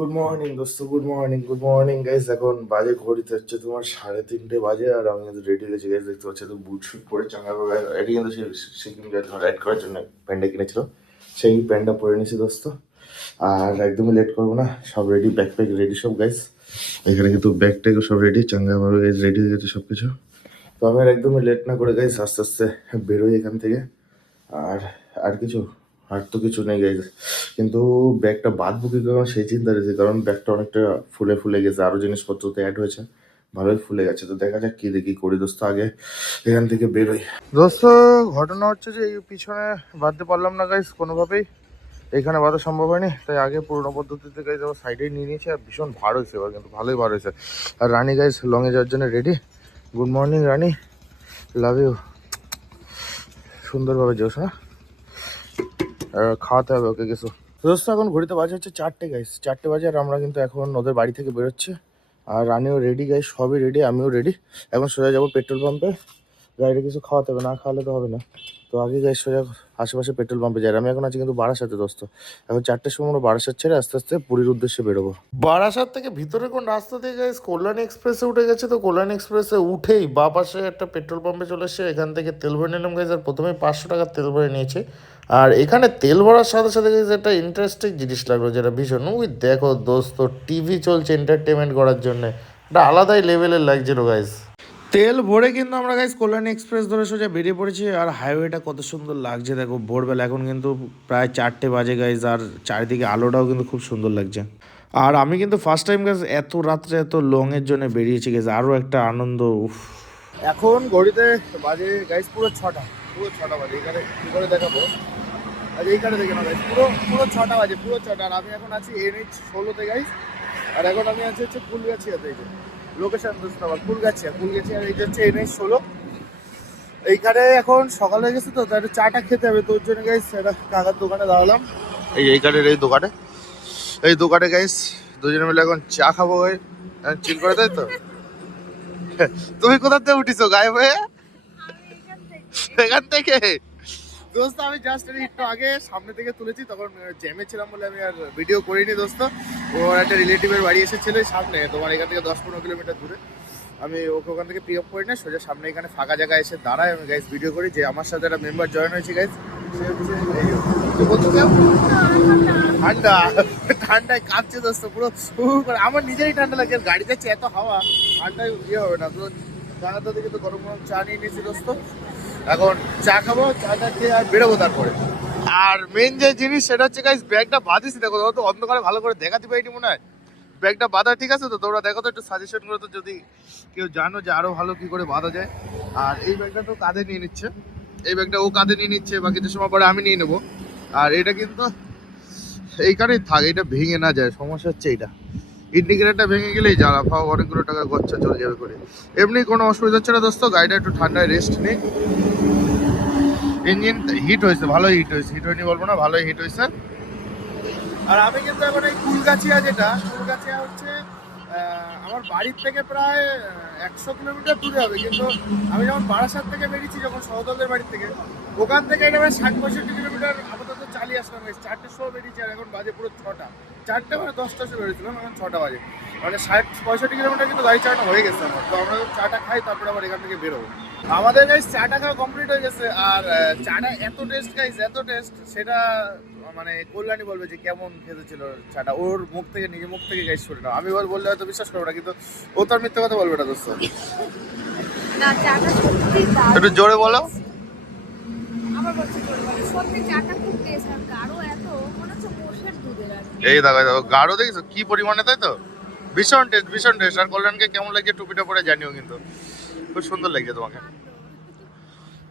Good morning দোস্ত, good morning guys. এখন বাজে ঘড়িতে হচ্ছে তোমার 3:30 বাজে, আর আমি কিন্তু রেডি হয়েছি গাইস। দেখতে পাচ্ছি তো বুট শুট পরে চাঙ্গা করে। এটি কিন্তু সিকিম যাওয়ার জন্য রাইড করার জন্য প্যান্টটা কিনেছিল, সেই প্যান্টটা পরে নিয়েছি দোস্ত। আর একদমই লেট করবো না, সব রেডি, ব্যাগ প্যাক রেডি সব গাইস। এখানে কিন্তু ব্যাগ ট্যাগও সব রেডি, চাঙ্গাভাবে গাইস রেডি হয়ে গেছে সব কিছু। তো আমি আর একদমই লেট না করে গাইস আস্তে আস্তে বেরোই এখান থেকে। আর আর কিছু আর তো কিছু নেই গাইজ, কিন্তু ব্যাগটা বাঁধবো কি কারণ সেই চিন্তা রয়েছে, কারণ ব্যাগটা অনেকটা ফুলে ফুলে গেছে, আরো জিনিসপত্র তো অ্যাড হয়েছে, ভালোই ফুলে গেছে। তো দেখা যাক কি দেখি করি দোস্ত, আগে এখান থেকে বেরোই দোস্ত। ঘটনা হচ্ছে যে এই পিছনে বাঁধতে পারলাম না গাইজ কোনোভাবেই, এখানে বাঁধা সম্ভব হয়নি, তাই আগে পুরোনো পদ্ধতিতে গাইজ আবার সাইডেই নিয়ে নিয়েছি। আর ভীষণ ভার হয়েছে এবার, কিন্তু ভালোই ভার হয়েছে। আর রানী গাইজ লংয়ে যাওয়ার জন্য ready. Good morning Rani, love you. সুন্দরভাবে যেও না, খাওয়াতে হবে ওকে কিছু। দোস্ত এখন ঘড়িতে বাজে হচ্ছে 4টে গাইস, 4টে বাজে। আর আমরা কিন্তু এখন ওদের বাড়ি থেকে বেরোচ্ছে। আর রানিও রেডি গাইস, সবই রেডি, আমিও রেডি। এখন সোজা যাবো পেট্রোল পাম্পে, গাড়িটা কিছু খাওয়াতে হবে, না খাওয়ালে তো হবে না। তো আগে গাইস সোজা আশেপাশে পেট্রোল পাম্পে যাই। আমি এখন আছি কিন্তু বারাসাতে দোস্ত। এখন 4টের সময় আমরা বারাসাত ছেড়ে আস্তে আস্তে পুরীর উদ্দেশ্যে বেরোবো। বারাসাত থেকে ভিতরে কোন রাস্তা দিয়ে গাইস কল্যাণী এক্সপ্রেসে উঠে গেছে। তো কল্যাণী এক্সপ্রেসে উঠেই বা পাশে একটা পেট্রোল পাম্পে চলে এসে এখান থেকে তেল ভরে নিলাম গাইস। আর প্রথমে 500 টাকার তেল ভরে নিয়েছে। আর এখানে তেল ভরার সাথে সাথে গাইস একটা ইন্টারেস্টিং জিনিস লাগলো, যেটা ভীষণ, ওই দেখো দোস্ত, টিভি চলছে এন্টারটেনমেন্ট করার জন্য। এটা আলাদাই লেভেলের লাগছিল গাইস। তেল ভরে কিন্তু আমরা গাইস কল্যাণী এক্সপ্রেস ধরে সোজা বেরিয়ে পড়েছি। আর হাইওয়েটা কত সুন্দর লাগছে দেখো ভোরবেলা, এখন কিন্তু প্রায় 4টে বাজে গাইস। আর চারিদিকে আলোটাও কিন্তু খুব সুন্দর লাগছে। আর আমি কিন্তু ফার্স্ট টাইম গাইস এত রাত্রে এত লংয়ের জন্য বেরিয়েছি গাইস, আরও একটা আনন্দ। উফ, এখন ঘড়িতে বাজে গাইস পুরো 6টা, পুরো 6টা বাজে। এখানে কী করে দেখাবো, আর এইখানে দেখে না গাইস, পুরো পুরো 6টা বাজে, পুরো 6টা। আর আমি এখন আছি NH-16-তে গাইস। আর এখন আমি আছি হচ্ছে ফুলগাছিয়াতে। এই যে লোকেশন দোস্ত আমার ফুলগাছিয়া, আর এই যে হচ্ছে NH-16। এইখানে এখন সকাল হয়ে গেছে, তো তাই একটু চাটা খেতে হবে। তোর জন্য গাইস একটা কাকার দোকানে দাঁড়ালাম, এইখানের এই দোকানে। এই দোকানে গাইস দুজনে মিলে এখন চা খাবো ভাই, চিল করে, তাই তো? তুমি কোথা থেকে উঠিছো গায়েব হয়ে? এখান থেকে দোস্ত আমি জাস্ট একটু আগে সামনে থেকে তুলেছি, তখন জ্যামে ছিলাম বলে আমি আর ভিডিও করিনি দোস্ত। ওর একটা রিলেটিভের বাড়ি এসেছিল সামনে, তোমার এখান থেকে 10-15 কিলোমিটার দূরে। আমি ওকে ওখান থেকে পিক আপ করি না, সোজা সামনে এখানে ফাঁকা জায়গায় এসে দাঁড়ায় আমি গাইস ভিডিও করি। যে আমার সাথে একটা মেম্বার জয়েন হয়েছে গাইস, সে হচ্ছে ঠান্ডা, ঠান্ডায় কাঁপছে দোস্ত পুরো। আমার নিজেরই ঠান্ডা লাগছে, গাড়ি যাচ্ছে এত হাওয়া, ঠান্ডায় ইয়ে হবে না তো। জানাতে থেকে তো গরম গরম চা নিয়ে নিয়েছি দোস্ত। এখন চা খাবো, চাটা খেয়ে আর বেরোবো তারপরে। আর মেন যে জিনিস সেটা হচ্ছে গাইস ব্যাগটা বাঁধিস দেখো, তো অন্ধকারে ভালো করে দেখাতে পারিনি মনে হয়। ব্যাগটা বাঁধা ঠিক আছে তো? তোমরা দেখো তো, একটু সাজেশন করো তো, যদি কেউ জানো যে আরো ভালো কি করে বাঁধা যায়। আর এই ব্যাগটা তো কাঁধে নিয়ে নিচ্ছে, এই ব্যাগটা ও কাঁধে নিয়ে নিচ্ছে, বাকি কিছু সময় পরে আমি নিয়ে নেবো। আর এটা কিন্তু এইখানেই থাক, এটা ভেঙে না যায়, সমস্যা হচ্ছে এইটা। ইন্ডিকেটারটা ভেঙে গেলেই জ্বালা ফাও, অনেকগুলো টাকা খরচা চলে যাবে করে। এমনি কোনো অসুবিধা হচ্ছে না দোস্ত, গাড়িটা একটু ঠান্ডায় রেস্ট নেই। ইঞ্জিন হিট হয়েছে, ভালোই হিট হয়েছে, হিট হয়নি বলবো না, ভালোই হিট হয়েছে। আর আমি কিন্তু এখন এই ফুলগাছিয়া, যেটা ফুলগাছিয়া হচ্ছে আমার বাড়ির থেকে প্রায় 100 কিলোমিটার দূরে হবে। কিন্তু আমি যখন বারাসাত থেকে বেরিয়েছি, যখন সহদলদের বাড়ির থেকে, ওখান থেকে এটা 60-65 কিলোমিটার আপাতত চালিয়ে আসলাম। 4টের সময় বেরিয়েছি, আর এখন বাজে পুরো 6টা। 4টে মানে 10টার সময় বেরিয়েছিলাম, এখন 6টা বাজে। মানে 60-65 কিলোমিটার কিন্তু গাড়ি চালানো হয়ে গেছে আমার। তো আমরা চাটা খাই, তারপরে আবার এখান থেকে বেরোবো। আমাদের গাইস চাটা খাওয়া কমপ্লিট হয়ে গেছে। আর চাটা এত টেস্ট গাইস, এত টেস্ট, সেটা মানে কল্যাণী বলবে যে কেমন খেতে ছিল চাটা। ওর মুখ থেকে, নিজের মুখ থেকে গাইস শুনে নাও। আমি বললে হয়তো বিশ্বাস করবো না, কিন্তু ও তো আর মিথ্যে কথা বলবে না দোস্ত। না, চাটা সত্যি দারুণ। একটু জোরে বলো। আমার বলছে জোরে বলো, সত্যি চাটা খুব টেস্ট। আর গাঢ় এত, মনে হচ্ছে মোষের দুধের আর কি। এই দেখো দেখো গাঢ় দেখছো কি পরিমাণে, তাই তো? ভীষণ টেস্ট, ভীষণ টেস্ট। আর কল্যাণকে কেমন লাগছে টুপিটা পরে জানিও, কিন্তু খুব সুন্দর লাগছে তোমাকে।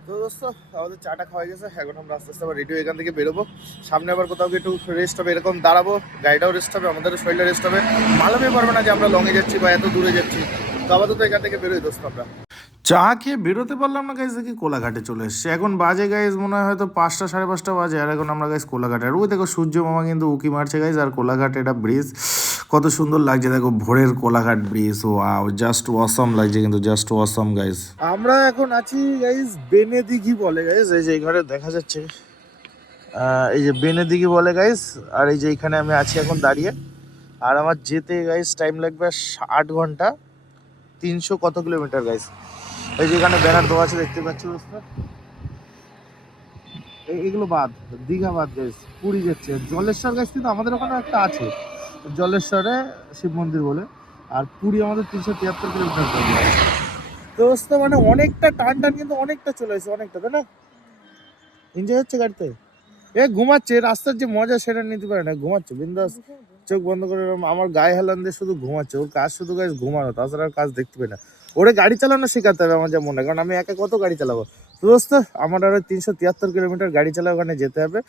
তো দোস্ত আমাদের চাটা খাওয়া গেছে, এখন আমরা আস্তে আস্তে আবার রেডি এখান থেকে বেরোবো। সামনে আবার কোথাও একটু রেস্ট হবে, এরকম দাঁড়াবো, গাড়িটাও রেস্ট হবে, আমাদের শরীরটা রেস্ট হবে। মালুমই পারবে না যে আমরা লংয়ে যাচ্ছি বা এত দূরে যাচ্ছি। তো আপাতত এখান থেকে বেরোই দোস্ত আমরা। চা খেয়ে বেরোতে পারলাম না গাইজ, দেখি কোলাঘাটে চলে এসছে। এখন বাজে গাইজ মনে হয় হয়তো 5টা 5:30 বাজে। আর এখন আমরা গাইজ কোলাঘাটে, আর ওই দেখো সূর্য মামা কিন্তু উকি মারছে গাইজ। আর কোলাঘাট এটা ব্রিজ কত সুন্দর লাগছে দেখো, ভোরের কোলাঘাট ব্রিজ। ও জাস্ট ওয়াসাম লাগছে, কিন্তু জাস্ট ওয়াসাম গাইজ। আমরা এখন আছি গাইজ বেনেদিঘি বলে গাইজ, এই যে এখানে দেখা যাচ্ছে, এই যে বেনেদিঘি বলে গাইজ। আর এই যে এখানে আমি আছি এখন দাঁড়িয়ে। আর আমার যেতে গাইস টাইম লাগবে 8 ঘন্টা 300 কত কিলোমিটার গাইস। এই যেখানে ব্যানার দেওয়া আছে দেখতে পাচ্ছ দোস্ত, এগুলো বাদ, দীঘা বাদ গাইস, পুরী যাচ্ছে। জলেশ্বর গাইস কিন্তু আমাদের ওখানে একটা আছে, জলেশ্বরে শিব মন্দির বলে। আর পুরী আমাদের 373 কিলোমিটার দোস্ত, মানে অনেকটা টান টান কিন্তু অনেকটা চলে এসেছে, অনেকটা, তাই না? এনজয় হচ্ছে গাড়িতে। এ ঘুমাচ্ছে, রাস্তার যে মজা সেটা নিতে পারে না, ঘুমাচ্ছে বিন্দাস, চোখ বন্ধ করে আমার গায়ে হেলান দিয়ে শুধু ঘুমাচ্ছে। ওর কাজ শুধু গাইস ঘুমানো, তাছাড়া আর কাজ দেখতে পাই না। ওরে গাড়ি চালানো শেখাতে হবে আমার যা মনে হয়, কারণ আমি একা কত গাড়ি চালাবো। তো দোস্ত আমার আরো 373 কিলোমিটার গাড়ি চালা ওখানে যেতে হবে।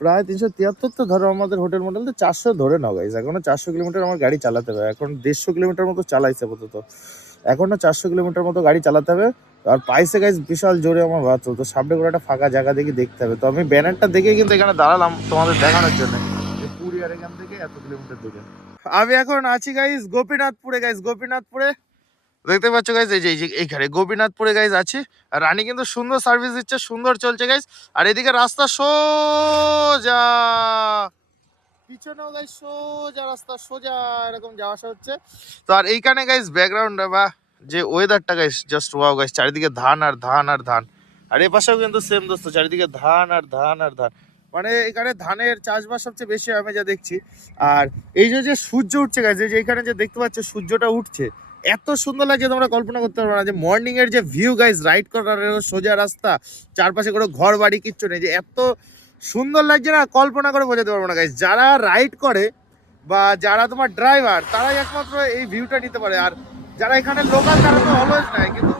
প্রায় 373, তো ধরো আমাদের হোটেল মোটেল তো 400 ধরে নাও গাইস, এখনো 400 কিলোমিটার আমার গাড়ি চালাতে হবে। এখন 150 কিলোমিটার মতো চালাইছে আপাতত, এখনো 400 কিলোমিটার মতো গাড়ি চালাতে হবে। আর পাইছে গাইস বিশাল জোরে আমার বাচ্চা, তো সামনে করে একটা ফাঁকা জায়গা দেখি দেখতে হবে। তো আমি ব্যানারটা দেখে কিন্তু এখানে দাঁড়ালাম তোমাদের দেখানোর জন্য, যে পুরী আর এখান থেকে এত কিলোমিটার দূরে। আমি এখন আছি গাইস গোপীনাথপুরে, গাইস গোপীনাথপুরে দেখতে পাচ্ছ গাইস, এই যে এইখানে গোপীনাথপুরে গাইস আছি। আর রানী কিন্তু সুন্দর সার্ভিস দিচ্ছে, সুন্দর চলছে গাইস। আর এদিকে রাস্তা সোজা, পিছনেও গাইস সোজা রাস্তা, সোজা এরকম যাওয়া আসা হচ্ছে। তো আর এইখানে গাইস ব্যাকগ্রাউন্ড বা যে ওয়েদারটা গাইস জাস্ট ওয়াও গাইস, চারিদিকে ধান আর ধান আর ধান। আর এ পাশেও কিন্তু সেম দোস্ত, চারিদিকে ধান আর ধান আর ধান, মানে এখানে ধানের চাষবাস সবচেয়ে বেশি আমি যা দেখছি। আর এই যে সূর্য উঠছে গাইস, এই যে এখানে যে দেখতে পাচ্ছ সূর্যটা উঠছে, এত সুন্দর লাগছে তোমরা কল্পনা করতে পারবে না। যে মর্নিং এর যে ভিউ গাইস, রাইড করার সোজা রাস্তা, চারপাশে কোনো ঘর বাড়ি কিচ্ছু নেই, যে এত সুন্দর লাগছে না, কল্পনা করে বোঝাতে পারবো না গাইস। যারা রাইড করে বা যারা তোমার ড্রাইভার, তারাই একমাত্র এই ভিউটা নিতে পারে। আর যারা এখানে লোকাল তারা তো অলওয়েজ নাই, কিন্তু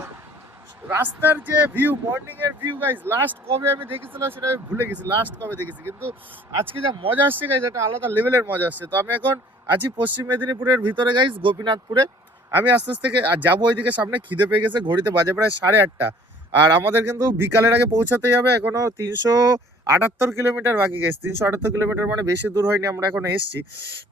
রাস্তার যে ভিউ, মর্নিং এর ভিউ গাইস, লাস্ট কবে আমি দেখেছিলাম সেটা আমি ভুলে গেছি, লাস্ট কবে দেখেছি। কিন্তু আজকে যা মজা আসছে গাইস, একটা আলাদা লেভেলের মজা আসছে। তো আমি এখন আছি পশ্চিম মেদিনীপুরের ভিতরে গাইস, গোপীনাথপুরে। আমি আস্তে আস্তে যাবো ওইদিকে, সামনে খিদে পেয়ে গেছে, ঘড়িতে বাজে প্রায় 8:30। আর আমাদের কিন্তু বিকালের আগে পৌঁছাতেই হবে, এখনো 378 কিলোমিটার বাকি গাইস। 378 কিলোমিটার মানে বেশি দূর হয়নি, আমরা এখন এসছি।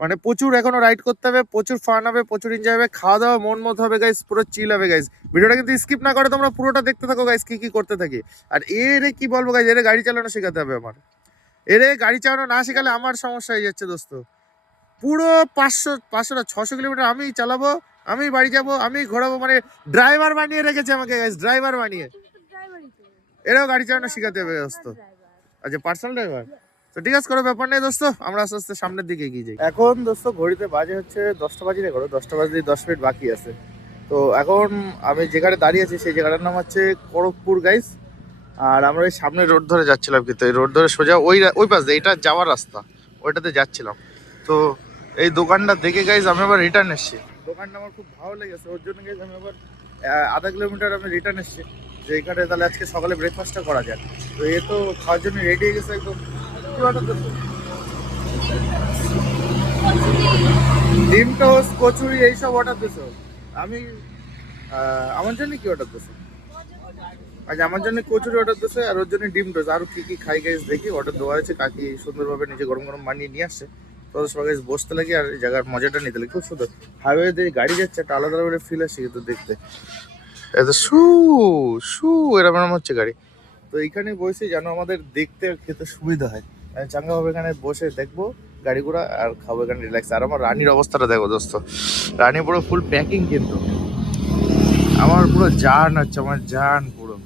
মানে প্রচুর এখনো রাইড করতে হবে, প্রচুর ফান হবে, প্রচুর এনজয় হবে, খাওয়া দাওয়া মন মতো হবে গাইস, পুরো চিল হবে গাইস। ভিডিওটা কিন্তু স্কিপ না করে তোমরা পুরোটা দেখতে থাকো গাইস, কি কি করতে থাকি। আর এরে কি বলবো গাইস, এরে গাড়ি চালানো শেখাতে হবে আমার। এরে গাড়ি চালানো না শেখালে আমার সমস্যা হয়ে যাচ্ছে দোস্ত। পুরো 500 না 600 কিলোমিটার আমি চালাবো, আমি বাড়ি যাবো, আমি ঘোরাবো, মানে ড্রাইভার বানিয়ে রেখেছে আমাকে গাইস, ড্রাইভার বানিয়ে। এরাও গাড়ি চালানো শেখাতে হবে দোস্ত। আচ্ছা পার্সোনাল ড্রাইভার, তো ঠিক আছে, কোনো ব্যাপার নেই দোস্ত, আমরা আস্তে আস্তে সামনের দিকে এগিয়ে যাই। এখন দোস্ত ঘড়িতে বাজে হচ্ছে 10টা বাজি রে, করো 10টা বাজে 10 মিনিট বাকি আছে। তো এখন আমি যেখানে দাঁড়িয়ে আছি সেই জায়গাটার নাম হচ্ছে খড়গপুর গাইস। আর আমরা এই সামনে রোড ধরে যাচ্ছিলাম, কিন্তু এই রোড ধরে সোজা ওই পাশ দিয়ে, এটা যাওয়ার রাস্তা, ওইটাতে যাচ্ছিলাম। তো এই দোকানটা দেখে গাইস আমি আবার রিটার্ন এসেছি। দোকানটা আমার খুব ভালো লেগেছে, ওর জন্য গাইস আমি আবার আধা কিলোমিটার আমি রিটার্ন এসেছি, যে এখানে তাহলে আজকে সকালে ব্রেকফাস্টটা করা যায়। তো এ তো খাওয়ার জন্য রেডি হয়ে গেছে একদম। কি অর্ডার দিচ্ছ? ডিম টোস্ট, কচুরি এইসব অর্ডার দিছো? আমি আমার জন্য কি অর্ডার দিছো? আচ্ছা আমার জন্য কচুরি অর্ডার দিচ্ছে, আর ওর জন্য ডিম টোস্ট। আর কি কি খাই গাইস দেখি, অর্ডার দেওয়া হয়েছে, কাকি সুন্দরভাবে নিজে গরম গরম বানিয়ে নিয়ে আসছে। তো সবাই গাইস বসতে লাগে আর এই জায়গার মজাটা নিতে লাগে, খুব সুন্দর। হাইওয়ে দিয়ে গাড়ি যাচ্ছে, একটা আলাদা করে ফিল আসছে কিন্তু দেখতে, এত শু শু এরকম হচ্ছে গাড়ি। তো এইখানে বসে যেন আমাদের দেখতে আর খেতে সুবিধা হয়, আমি চাঙ্গাভাবে এখানে বসে দেখবো গাড়ি ঘোড়া আর খাবো এখানে রিল্যাক্স। আর আমার রানীর অবস্থাটা দেখো দোস্ত, রানী পুরো ফুল প্যাকিং, কিন্তু আমার পুরো জান আছে, আমার জান পুরো।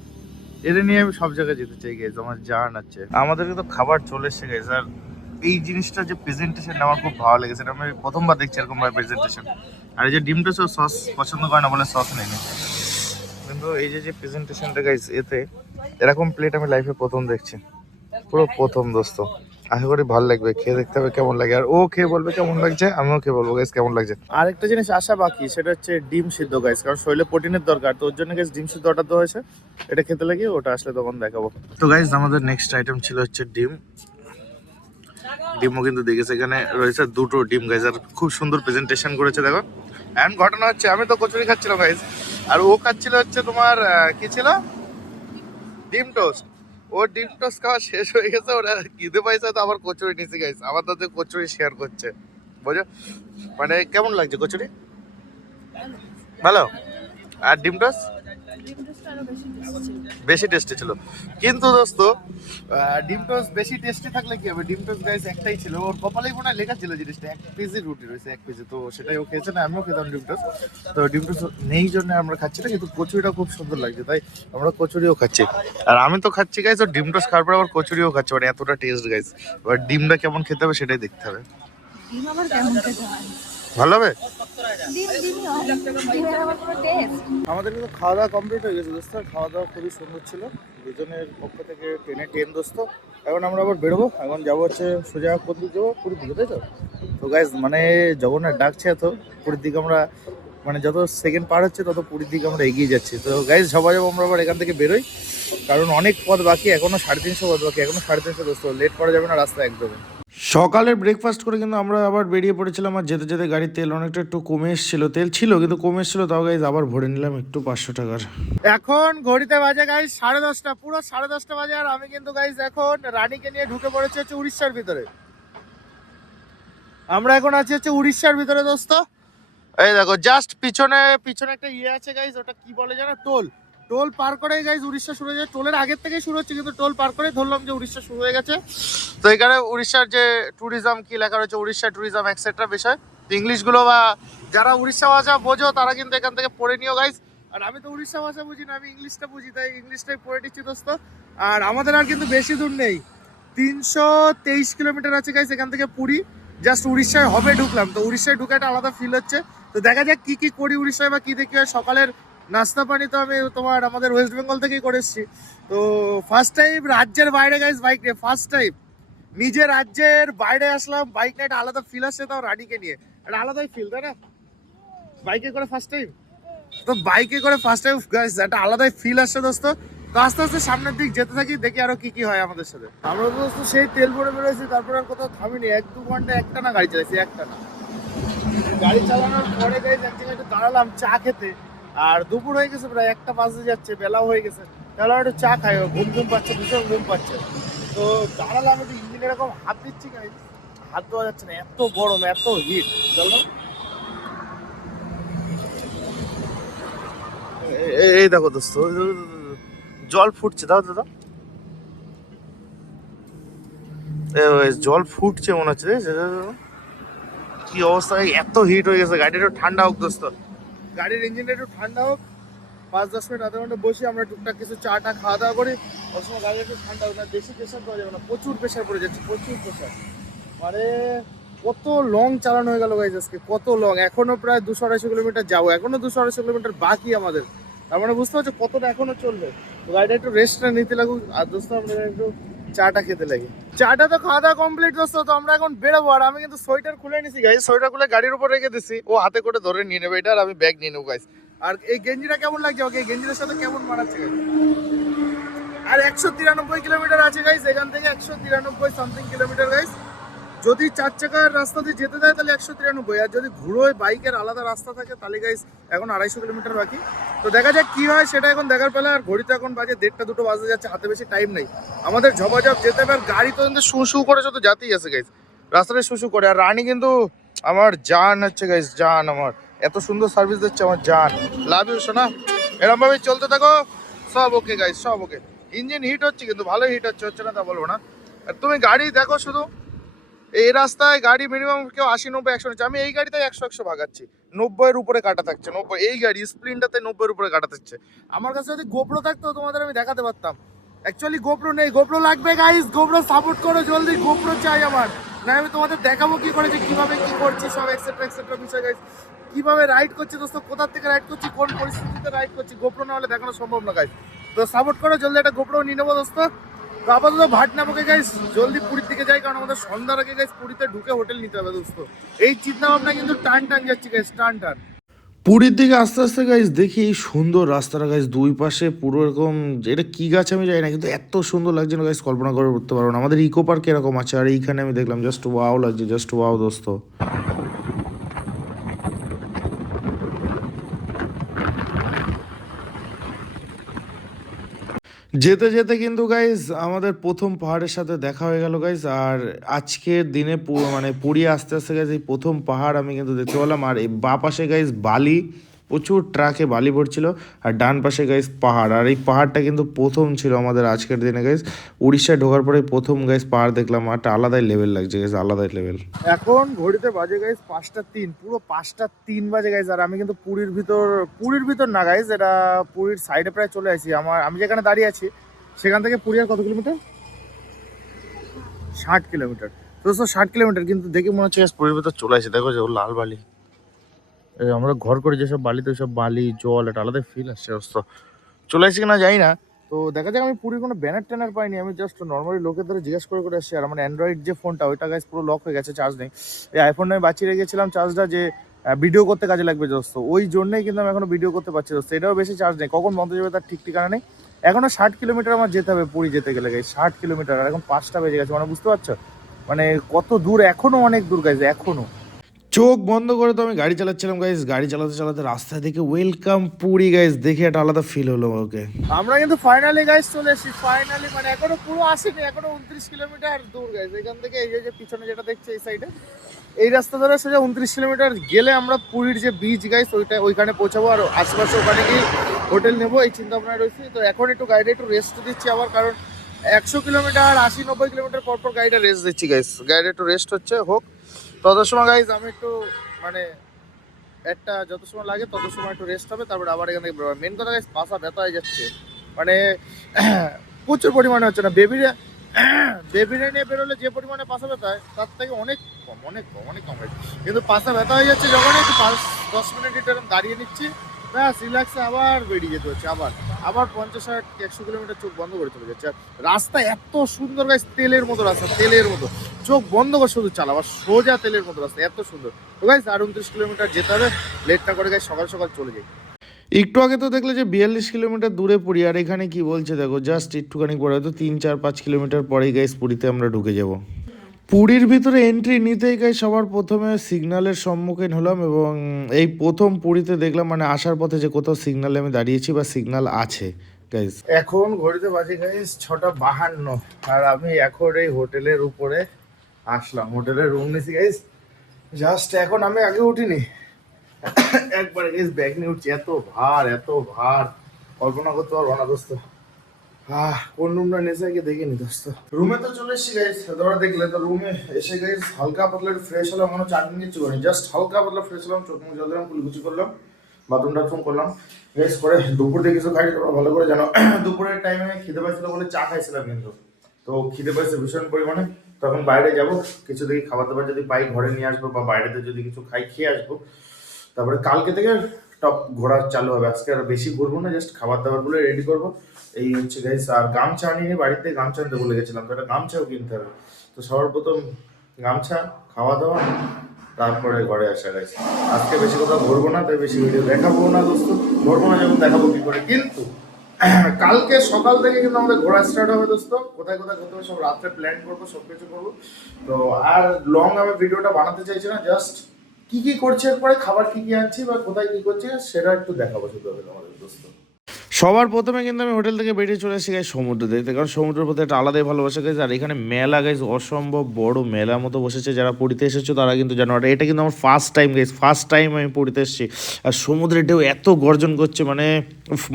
এদের নিয়ে আমি সব জায়গায় যেতে চাই গাইজ, আমার জান আছে। আমাদের কিন্তু খাবার চলে এসে গাইজ। আর এই জিনিসটা যে প্রেজেন্টেশন আমার খুব ভালো লেগেছে, আমি প্রথমবার দেখছি এরকম ভাবে প্রেজেন্টেশন। আর এই যে ডিমটা সস পছন্দ করে না বলে সস নেই, কিন্তু এই যে প্রেজেন্টেশনটা গাইজ, এতে এরকম প্লেট আমি লাইফে প্রথম দেখছি, পুরো প্রথম দোস্ত। আশা করি ভালো লাগবে, খেয়ে দেখতে হবে কেমন লাগে। আর ও খেয়ে বলবে কেমন লাগছে, আমিও খেয়ে বলবো গাইজ কেমন লাগছে। আরেকটা জিনিস আসা বাকি, সেটা হচ্ছে ডিম সিদ্ধ গাইজ, কারণ শরীরে প্রোটিনের দরকার। তো ওর জন্য গাইজ ডিম সিদ্ধ অর্ডার দেওয়া হয়েছে, এটা খেতে লাগে, ওটা আসলে তখন দেখাবো। তো গাইজ আমাদের নেক্সট আইটেম ছিল হচ্ছে ডিম। ডিমও কিন্তু দেখেছে, এখানে রয়েছে 2টো ডিম গাইজ, আর খুব সুন্দর প্রেজেন্টেশন করেছে দেখো। এন্ড ঘটনা হচ্ছে আমি তো কচুরি খাচ্ছিলাম গাইজ, আর ও খাচ্ছিল হচ্ছে তোমার কি ছিল, ডিম টোস্ট। ওর ডিম টোস্ট খাওয়া শেষ হয়ে গেছে, ওরা খিদে পাইছে, তো আবার কচুরি নিচে গাইছে, আমার তাদের কচুরি শেয়ার করছে, বুঝো। মানে কেমন লাগছে কচুরি? ভালো। আর ডিম টোস্ট ডিম টোস্টটা আরো বেশি টেস্টি ছিল। বেশি টেস্টি ছিল, কিন্তু দোস্ত ডিম টোস্ট বেশি টেস্টি থাকলে কি হবে, ডিম টোস্ট গাইস একটাই ছিল, ওর কপালেই মনে হয় লেখা ছিল জিনিসটা 1 পিসি রুটি রয়েছে 1 পিসি, তো সেটাই ও খেয়েছে না, আমিও খেতাম ডিম টোস্ট। তো ডিম টোস্ট নেই জন্য আমরা খাচ্ছি না, কিন্তু কচুরিটা খুব সুন্দর লাগছে, তাই আমরা কচুরিও খাচ্ছি। আর আমি তো খাচ্ছি গাইস, ও ডিম টোস্ট খাওয়ার পর আবার কচুরিও খাচ্ছে, মানে এতটা টেস্ট গাইস। এবার ডিমটা কেমন খেতে হবে সেটাই দেখতে হবে। ডিম আবার কেমন খেতে হয়? ভালো হবে। ডিম ডিমই হয়, ডিমের আবার কোনো টেস্ট। আমাদের কিন্তু খাওয়া দাওয়া কমপ্লিট হয়ে গেছে দোস্ত, খাওয়া দাওয়া খুবই সুন্দর ছিল, দুজনের পক্ষ থেকে 10/10 দোস্ত। এখন আমরা আবার বেরোবো, এখন যাবো হচ্ছে সোজা কোন দিকে যাবো, পুরীর দিকে, তাই তো? তো গাইজ মানে জগন্নাথ ডাকছে এত, পুরীর দিকে আমরা মানে যত সেকেন্ড পার হচ্ছে তত পুরীর দিকে আমরা এগিয়ে যাচ্ছি। তো গাইজ সবাই আমরা আবার এখান থেকে বেরোই, কারণ অনেক পথ বাকি, এখনো 350 পথ বাকি, এখনো 350 দোস্ত, লেট করা যাবে না রাস্তা একদমই। সকালের ব্রেকফাস্ট করে কিন্তু আমরা আবার বেরিয়ে পড়েছিলাম, আর যেতে যেতে গাড়ির তেল অনেকটা একটু কমে এসেছিল, তেল ছিল কিন্তু কমে এসেছিল, তাও গাইজ আবার ভরে নিলাম একটু 500 টাকার। এখন ঘড়িতে বাজে গাইজ 10:30, পুরো 10:30 বাজে, আর আমি কিন্তু গাইজ এখন রানীকে নিয়ে ঢুকে পড়েছি হচ্ছে উড়িষ্যার ভিতরে। আমরা এখন আছি হচ্ছে উড়িষ্যার ভিতরে দোস্ত। এই দেখো জাস্ট পিছনে পিছনে একটা ইয়ে আছে গাইজ, ওটা কি বলে জানো, টোল। টোল পার করে গাইজ উড়িষ্যা শুরু হয়ে যায়, টোলের আগের থেকেই শুরু হচ্ছে, কিন্তু টোল পার করে ধরলাম যে উড়িষ্যা শুরু হয়ে গেছে। তো এখানে উড়িষ্যার যে ট্যুরিজম কি লেখা রয়েছে, উড়িষ্যা ট্যুরিজম এক্সেট্রা বিষয়, ইংলিশগুলো বা যারা উড়িষ্যা ভাষা বোঝো তারা কিন্তু এখান থেকে পড়ে নিও গাইজ। আর আমি তো উড়িষ্যা ভাষা বুঝি না, আমি ইংলিশটা বুঝি, তাই ইংলিশটাই পড়ে নিচ্ছি দোস্ত। আর আমাদের আর কিন্তু বেশি দূর নেই, 323 কিলোমিটার আছে গাইজ এখান থেকে পুরী, জাস্ট উড়িষ্যায় হবে ঢুকলাম। তো উড়িষ্যায় ঢুকে একটা আলাদা ফিল হচ্ছে। তো দেখা যাক কি কি করি উড়িষ্যায় বা কি দেখি হয়। সকালের নাস্তা পানি তো আমি তোমার আমাদের ওয়েস্ট বেঙ্গল থেকেই করে এসেছি। তো ফার্স্ট টাইম রাজ্যের বাইরে গাইজ বাইক নিয়ে, ফার্স্ট টাইম নিজের রাজ্যের বাইরে আসলাম বাইক নিয়ে, একটা আলাদা ফিল আসছে, তাও রানীকে নিয়ে একটা আলাদাই ফিল, তাই না? বাইকে করে ফার্স্ট টাইম, তো বাইকে করে ফার্স্ট টাইম গাইজ একটা আলাদাই ফিল আসছে দোস্ত। তো আস্তে আস্তে সামনের দিক যেতে থাকি, দেখি আরো কি কি হয় আমাদের সাথে। আমরা তো দোস্ত সেই তেল ভরে বেরোয়েছি, তারপর আর কোথাও থামিনি, 1-2 ঘন্টা একটা না গাড়ি চালাইছি, একটা না। গাড়ি চালানোর পরে গাইজ এক জায়গায় একটু দাঁড়ালাম চা খেতে, আর দুপুর হয়ে গেছে, প্রায় 1টা বাজে যাচ্ছে, বেলাও হয়ে গেছে, তাহলে একটু চা খাই, ঘুম ঘুম পাচ্ছে, ভীষণ ঘুম পাচ্ছে। তো দাঁড়ালাম, একটু ইঞ্জিন এরকম হাত দিচ্ছি গাইজ, হাত দেওয়া যাচ্ছে না, এত গরম এত হিট। চলো এই দেখো দোস্ত, জল ফুটছে, দাও দাদা, জল ফুটছে মনে হচ্ছে, কি অবস্থা, এত হিট হয়ে গেছে। গাড়িটা একটু ঠান্ডা হোক দোস্ত, গাড়ির ইঞ্জিনটা একটু ঠান্ডা হোক, 5-10 মিনিট আধা ঘন্টা বসি, আমরা টুকটাক কিছু চা টা খাওয়া দাওয়া করি, ওর সময় গাড়ি একটু ঠান্ডা হোক, না বেশি প্রেশার দেওয়া যাবে না, প্রচুর প্রেশার পড়ে যাচ্ছে, প্রচুর প্রেশার। মানে কত লং চালানো হয়ে গেল গাইজ আজকে, কত লং, এখনো প্রায় 200-250 কিলোমিটার যাবো, এখনো 200-250 কিলোমিটার বাকি আমাদের, তার মানে বুঝতে পারছো কতটা এখনো চলবে। তো গাড়িটা একটু রেস্টটা নিতে লাগুক, আর দোস্ত আমরা একটু চাটা খেতে লাগি। চাটা তো খাওয়া দাওয়া কমপ্লিট দোস্ত, তো আমরা এখন বেরোবো। আর আমি কিন্তু সোয়েটার খুলে নিছি গাইজ, সোয়েটার খুলে গাড়ির উপর রেখে দিছি, ও হাতে করে ধরে নিয়ে নেবে এটা, আর আমি ব্যাগ নিয়ে নেবো গাইজ। আর এই গেঞ্জিটা কেমন লাগছে ওকে, এই গেঞ্জিটার সাথে কেমন মানাচ্ছে গাইজ। আর 193 কিলোমিটার আছে গাইজ এখান থেকে, 193 সামথিং কিলোমিটার গাইজ। যদি 4 চাকার রাস্তা দিয়ে যেতে দেয় তাহলে 193, আর যদি ঘুরোয় বাইকের আলাদা রাস্তা থাকে তাহলে গাইজ এখন 250 কিলোমিটার বাকি। তো দেখা যাক কি হয় সেটা এখন দেখার পেলে। আর ঘড়িতে এখন বাজে 1:30-2টো বাজে যাচ্ছে, হাতে বেশি টাইম নেই আমাদের, ঝপাঝপ যেতে হবে। আর গাড়ি তো কিন্তু শু শু করে তো যাতেই আছে গাইজ, রাস্তাটা শু শু করে। আর রানী কিন্তু আমার জান হচ্ছে গাইজ, জান আমার, এত সুন্দর সার্ভিস দিচ্ছে আমার জান, লাভ ইউ সোনা। এরকম ভাবে চলতে থাকো, সব ওকে গাইজ, সব ওকে। ইঞ্জিন হিট হচ্ছে কিন্তু, ভালো হিট হচ্ছে না তা বলবো না। আর তুমি গাড়ি দেখো শুধু, এই রাস্তায় গাড়ি মিনিমাম কেউ 80-90-100 নিচ্ছে, আমি এই গাড়িতে 100-100 ভাগাচ্ছি, 90-এর উপরে কাটা থাকছে, 90। এই গাড়ি স্প্লেন্ডারতে 90-এর উপরে কাটা থাকছে। আমার কাছে যদি গোপ্রো থাকতো তোমাদের আমি দেখাতে পারতাম, অ্যাকচুয়ালি গোপ্রো নেই, গোপ্রো লাগবে গাইস, গোপ্রো সাপোর্ট করো জলদি, গোপ্রো চাই আমার, না আমি তোমাদের দেখাবো কি করে যে কিভাবে কি করছি সব এক্সেট্রা এক্সেট্রা বিষয় গাইস, কিভাবে রাইড করছি দোস্ত, কোথা থেকে রাইড করছি, কোন পরিস্থিতিতে রাইড করছি, গোপ্রো না হলে দেখানো সম্ভব না গাইস। তো সাপোর্ট করো জলদি, একটা গোপ্রো নিয়ে নেবো দোস্ত। তো আপাতত ভাট নামকে গাইস জলদি পুরীর দিকে যাই, কারণ আমাদের সন্ধ্যার আগে গাইস পুরীতে ঢুকে হোটেল নিতে হবে দোস্ত। এই চিন্তা ভাবনা কিন্তু টান টান যাচ্ছি গাইস, টান টান পুরীর দিকে আস্তে আস্তে গাইস। দেখি এই সুন্দর রাস্তাটা গাইস, দুই পাশে পুরো এরকম, এটা কি গাছ আমি জানি না, কিন্তু এত সুন্দর লাগছে না গাইস, কল্পনা করে উঠতে পারবো না। আমাদের ইকো পার্ক এরকম আছে, আর এইখানে আমি দেখলাম জাস্ট ওয়াও লাগছে, জাস্ট ওয়াও দোস্ত। যেতে যেতে কিন্তু গাইজ আমাদের প্রথম পাহাড়ের সাথে দেখা হয়ে গেল গাইজ। আর আজকের দিনে মানে পুরী আস্তে আস্তে গাইজ এই প্রথম পাহাড় আমি কিন্তু দেখতে পেলাম। আর এই বাঁ পাশে গাইজ বালি, প্রচুর ট্রাকে বালি ভরছিল। আর ডান পাশে গাইস পাহাড়, আর এই পাহাড়টা কিন্তু প্রথম ছিল আমাদের আজকের দিনে গাইস। উড়িষ্যায় ঢোকার পরে প্রথম গাইস পাহাড় দেখলাম, একটা আলাদাই লেভেল লাগছে গাইস, আলাদাই লেভেল। এখন ঘড়িতে বাজে গাইস 5:03, পুরো 5:03 বাজে গাইস। আর আমি কিন্তু পুরীর ভিতর না গাইস, এটা পুরীর সাইডে প্রায় চলে আসি। আমি যেখানে দাঁড়িয়ে আছি সেখান থেকে পুরী আর কত কিলোমিটার? 60 কিলোমিটার। তো 60 কিলোমিটার, কিন্তু দেখে মনে হচ্ছে গাইস পুরীর ভিতর চলে আসি। দেখো যে লাল বালি, আমরা ঘর করে যেসব বালি, তো সব বালি জল, একটা আলাদা ফিল আসছে। অবস্থা চলে আসছি কিনা জানি না। তো দেখা যাক, আমি পুরীর কোনো ব্যানার ট্যানার পাইনি, আমি জাস্ট নর্মালি লোকের ধরে জিজ্ঞেস করে আসছি। আর আমার অ্যান্ড্রয়েড যে ফোনটা, ওইটা গাইস পুরো লক হয়ে গেছে, চার্জ নেই। এই আইফোনটা আমি বাঁচিয়ে রেখেছিলাম চার্জটা, যে ভিডিও করতে কাজে লাগবে দোস্ত, ওই জন্যই কিন্তু আমি এখনো ভিডিও করতে পারছি দোস্ত। এটাও বেশি চার্জ নেই, কখন বন্ধ যাবে তার ঠিক ঠিকানা নেই। এখনো 60 কিলোমিটার আমার যেতে হবে পুরী যেতে গেলে গাইস, 60 কিলোমিটার। আর এখন 5টা বেজে গেছে, মানে বুঝতে পারছো মানে কত দূর, এখনো অনেক দূর গাইস, এখনো। চোখ বন্ধ করে তো আমি গাড়ি চালাচ্ছিলাম গাইস, গাড়ি চালাতে চালাতে রাস্তা থেকে ওয়েলকাম পুরী গাইস দেখে একটা আলাদা ফিল হলো ওকে। আমরা কিন্তু ফাইনালি গাইস চলে এসেছি, ফাইনালি, মানে এখনো পুরো আসেনি, এখনো 29 কিলোমিটার দূর গাইস। এখান থেকে এই যে পিছনে যেটা দেখছে এই সাইডে, এই রাস্তা ধরে সোজা 29 কিলোমিটার গেলে আমরা পুরীর যে বিচ গাইস ওইখানে পৌঁছাবো। আর আশেপাশে ওখানে গিয়ে হোটেল নেবো এই চিন্তা ভাবনায় রয়েছি। তো এখন একটু গাড়িটা একটু রেস্ট দিচ্ছি আবার, কারণ 100 কিলোমিটার 80-90 কিলোমিটার পর পর গাড়িটা রেস্ট দিচ্ছি গাইস, গাড়িটা একটু রেস্ট হচ্ছে হোক। তত সময় গাইজ আমি একটু মানে যত সময় লাগে তত সময় একটু রেস্ট হবে, তারপরে আবার এখান থেকে বেরোবো। মেন কথা গাইজ, পাশা ব্যথা হয়ে যাচ্ছে, মানে প্রচুর পরিমাণে হচ্ছে না। বেবিরে নিয়ে বেরোলে যে পরিমাণে পাশা ব্যথা হয় তার থেকে অনেক কম, অনেক কম, অনেক কম হয়। কিন্তু পাশা ব্যথা হয়ে যাচ্ছে যখন একটু 5-10 মিনিট একটু এরকম দাঁড়িয়ে নিচ্ছি, ব্যাস রিল্যাক্সে আবার বেরিয়ে যেতে হচ্ছে। আবার 50-60-100 কিলোমিটার চোখ বন্ধ করে চলে যাচ্ছে। আর রাস্তা এত সুন্দর গাইজ, তেলের মতো রাস্তা, তেলের মতো, চোখ বন্ধ করে শুধু চালাবার, সোজা তেলের মতো রাস্তা, এত সুন্দর। তো গাইজ আর 29 কিলোমিটার যেতে হবে, লেট না করে গাইজ সকাল সকাল চলে যাই। একটু আগে তো দেখলে যে 42 কিলোমিটার দূরে পুরী, আর এখানে কি বলছে দেখো, জাস্ট একটুখানি পরে, হয়তো 3-4-5 কিলোমিটার পরেই গাইজ পুরীতে আমরা ঢুকে যাব। পুরীর ভিতরে এন্ট্রি নিতেই গাইজ সবার প্রথমে সিগন্যালের সম্মুখীন হলাম, এবং এই প্রথম পুরীতে দেখলাম মানে আসার পথে যে কোথাও সিগন্যালে আমি দাঁড়িয়েছি বা সিগন্যাল আছে গাইজ। এখন ঘড়িতে বাজে গাইজ 6:52, আর আমি এখন এই হোটেলের উপরে আসলাম, হোটেলের রুম নিয়েছি গাইজ। জাস্ট এখন আমি আগে উঠিনি, একবারে গাইজ ব্যাগ নিয়ে উঠছি। এত ভার, এত ভার, কল্পনা করতে পারবো না দোস্ত। কোন রুমটা নেছে আগে দেখে নি দোস্ত। রুমে তো চলে এসেছি গাইজ, তোমরা দেখলে তো। রুমে এসে গাইজ হালকা পাতলা ফ্রেশ হলাম, কোনো চাটনি কিছু করিনি, জাস্ট হালকা পাতলা ফ্রেশ হলাম, চোখ মুখ জল দিলাম, কুলকুচি করলাম, বাথরুম টাথরুম করলাম, রেস্ট করে দুপুর দিয়ে কিছু খাই, তোমরা ভালো করে জানো। দুপুরের টাইমে খিদে পাইছিল বলে চা খাইছিলাম, কিন্তু তো খিদে পাইছে ভীষণ পরিমাণে। তখন বাইরে যাব, কিছু দেখি খাবার দাবার যদি পাই ঘরে নিয়ে আসবো, বা বাইরেতে যদি কিছু খাই খেয়ে আসবো। তারপরে কালকে থেকে টপ ঘোরা চালু হবে। আজকে আর বেশি ঘুরবো না, জাস্ট খাবার দাবারগুলো রেডি করবো, এই হচ্ছে গাইস। আর গামছা নিয়ে বাড়িতে গামছা আনতে ভুলে গেছিলাম, তো একটা গামছাও কিনতে হবে। তো সবার প্রথম গামছা, খাওয়া দাওয়া, তারপরে ঘরে আসা গাইস। আজকে বেশি কোথাও ঘুরবো না, তাই বেশি ভিডিও দেখাবো না দোস্ত, ঘুরবো না যখন দেখাবো কি করে। কিন্তু কালকে সকাল থেকে কিন্তু আমাদের ঘোরা স্টার্ট হবে দোস্ত, কোথায় কোথায় ঘুরতে হবে সব রাত্রে প্ল্যান করবো, সব কিছু করবো। তো আর লং আমি ভিডিওটা বানাতে চাইছি না, জাস্ট কি কি করছে এরপরে, খাবার কি কি আনছি বা কোথায় কি করছে সেটা একটু দেখাবো শুধু আমাদের দোস্ত। সবার প্রথমে কিন্তু আমি হোটেল থেকে বেরিয়ে চলে এসেছি গাইজ সমুদ্র দেখতে, কারণ সমুদ্রের প্রতি একটা আলাদাই ভালোবাসা গাইজ। আর এখানে মেলা গাইজ, অসম্ভব বড় মেলা মতো বসেছে। যারা পুরীতে এসেছো তারা কিন্তু জানো, আর এটা কিন্তু আমার first time guys, first time আমি পুরীতে এসেছি। আর সমুদ্রের ঢেউ এত গর্জন করছে, মানে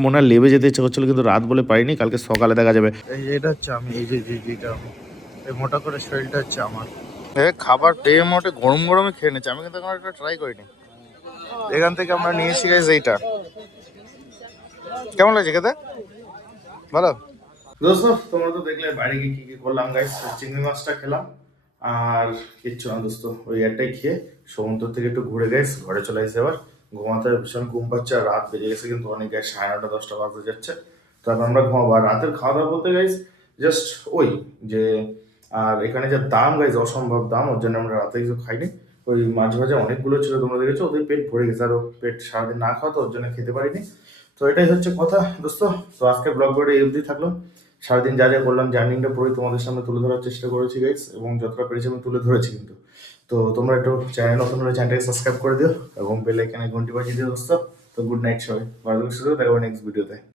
মনে হয় লেবে যেতে ইচ্ছে করছিল, কিন্তু রাত বলে পারিনি, কালকে সকালে দেখা যাবে। এই যে এটা হচ্ছে আমি, এই যে এই মোটা করে শরীরটা হচ্ছে আমার। খাবার পেয়ে মোটে গরম গরমে খেয়ে নিচ্ছে, আমি কিন্তু এখন একটা ট্রাই করিনি। এখান থেকে আমরা নিয়েছি গাইজ এইটা, কেমন লাগছে খেতে? ভালো দোস্ত। তোমরা তো দেখলে বাইরে গিয়ে কি কি করলাম গাইস। চিংড়ি মাছটা খেলাম, আর কিচ্ছু না দোস্ত, ওই একটাই খেয়ে সমুদ্র থেকে একটু ঘুরে গাইস ঘরে চলে এসে আবার ঘুমাতে ভীষণ ঘুম পাচ্ছে। আর রাত বেজে গেছে কিন্তু অনেক, গাইস 9:30-10টা বাজতে যাচ্ছে। তো এখন আমরা ঘুমাবো। আর রাতের খাওয়া দাওয়া বলতে গাইস জাস্ট ওই যে, আর এখানে যে দাম গাইস, অসম্ভব দাম, ওর জন্য আমরা রাতে কিছু খাইনি। ওই মাছ ভাজা অনেকগুলো ছিল, তোমরা দেখেছো, ওদের পেট ভরে গেছে। আর পেট সারাদিন না খাওয়া, তো ওর জন্য খেতে পারিনি। তো এটাই হচ্ছে কথা দোস্ত। তো আজকে ব্লগ ভিডিও এই অবধি থাকলো। সারাদিন যা যা করলাম জার্নিটা পুরোই তোমাদের সামনে তুলে ধরার চেষ্টা করেছি গাইস, এবং যতটা পেরেছি আমি তুলে ধরেছি কিন্তু। তো তোমরা একটু চ্যানেল নতুন হলে চ্যানেলটাকে সাবস্ক্রাইব করে দিও, এবং বেল আইকনে ঘন্টি বাজিয়ে দিও দোস্ত। তো গুড নাইট সবাই, ভালো সুস্থ থাকো, নেক্সট ভিডিওতে।